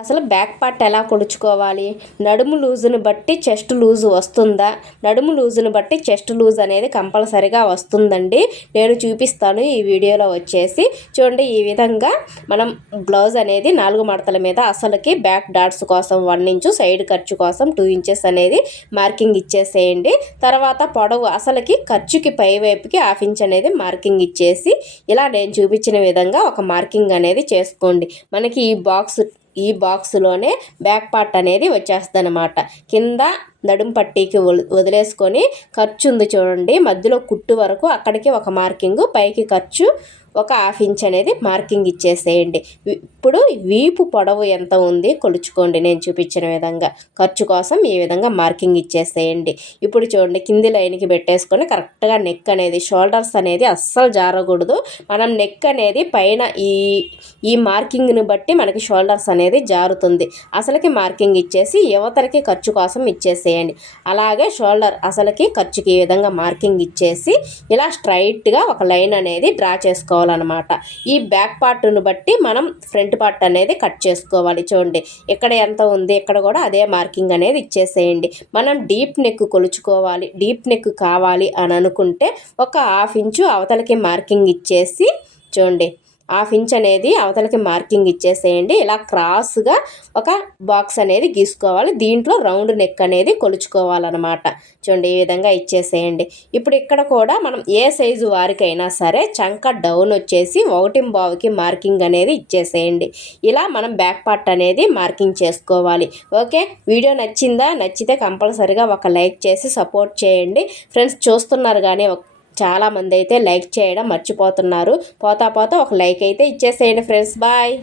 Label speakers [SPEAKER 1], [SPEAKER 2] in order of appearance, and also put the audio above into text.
[SPEAKER 1] అసలు back part ఎలా కొలుచుకోవాలి? నడుము లూజుని బట్టి చెస్ట్ లూజు వస్తుందా? నడుము లూజుని బట్టి చెస్ట్ లూజ్ అనేది కంపల్సరిగా వస్తుందండి. నేను చూపిస్తాను ఈ వీడియోలో వచ్చేసి. చూడండి ఈ విధంగా మనం బ్లౌజ్ అనేది నాలుగు మడతల మీద అసలుకి బ్యాక్ డాట్స్ కోసం వన్ ఇంచు సైడ్ ఖర్చు కోసం టూ ఇంచెస్ అనేది మార్కింగ్ ఇచ్చేసేయండి. తర్వాత పొడవు అసలుకి ఖర్చుకి పై వైపుకి హాఫ్ ఇంచ్ అనేది మార్కింగ్ ఇచ్చేసి ఇలా నేను చూపించిన విధంగా ఒక మార్కింగ్ అనేది చేసుకోండి. మనకి ఈ బాక్స్ ఈ బాక్స్లోనే బ్యాక్ పార్ట్ అనేది వచ్చేస్తుంది అనమాట కింద నడుం పట్టీకి వదిలేసుకొని ఖర్చు ఉంది చూడండి. మధ్యలో కుట్టు వరకు అక్కడికి ఒక మార్కింగ్ పైకి ఖర్చు ఒక హాఫ్ ఇంచ్ అనేది మార్కింగ్ ఇచ్చేసేయండి. ఇప్పుడు వీపు పొడవు ఎంత ఉంది కొలుచుకోండి. నేను చూపించిన విధంగా ఖర్చు కోసం ఈ విధంగా మార్కింగ్ ఇచ్చేసేయండి. ఇప్పుడు చూడండి కింది లైన్కి పెట్టేసుకొని కరెక్ట్గా నెక్ అనేది షోల్డర్స్ అనేది అస్సలు జారకూడదు. మనం నెక్ అనేది పైన ఈ ఈ మార్కింగ్ని బట్టి మనకి షోల్డర్స్ అనేది జారుతుంది. అసలుకి మార్కింగ్ ఇచ్చేసి యువతలకి ఖర్చు కోసం ఇచ్చేసేయండి. అలాగే షోల్డర్ అసలుకి ఖర్చుకి ఈ విధంగా మార్కింగ్ ఇచ్చేసి ఇలా స్ట్రైట్గా ఒక లైన్ అనేది డ్రా చేసుకోవాలి. చేసుకోవాలన్నమాట ఈ బ్యాక్ పార్ట్ను బట్టి మనం ఫ్రంట్ పార్ట్ అనేది కట్ చేసుకోవాలి చూడండి. ఇక్కడ ఎంత ఉంది ఇక్కడ కూడా అదే మార్కింగ్ అనేది ఇచ్చేసేయండి. మనం డీప్ నెక్ కొలుచుకోవాలి. డీప్ నెక్ కావాలి అని అనుకుంటే ఒక హాఫ్ ఇంచు అవతలకి మార్కింగ్ ఇచ్చేసి చూడండి. హాఫ్ ఇంచ్ అనేది అవతలకి మార్కింగ్ ఇచ్చేసేయండి. ఇలా క్రాస్గా ఒక బాక్స్ అనేది గీసుకోవాలి. దీంట్లో రౌండ్ నెక్ అనేది కొలుచుకోవాలన్నమాట. చూడండి ఈ విధంగా ఇచ్చేసేయండి. ఇప్పుడు ఇక్కడ కూడా మనం ఏ సైజు వారికైనా సరే చంక డౌన్ వచ్చేసి ఒకటి బావుకి మార్కింగ్ అనేది ఇచ్చేసేయండి. ఇలా మనం బ్యాక్ పార్ట్ అనేది మార్కింగ్ చేసుకోవాలి. ఓకే? వీడియో నచ్చిందా? నచ్చితే కంపల్సరిగా ఒక లైక్ చేసి సపోర్ట్ చేయండి. ఫ్రెండ్స్ చూస్తున్నారు కానీ చాలామంది అయితే లైక్ చేయడం మర్చిపోతున్నారు. పోతా పోతా ఒక లైక్ అయితే ఇచ్చేసేయండి ఫ్రెండ్స్. బాయ్.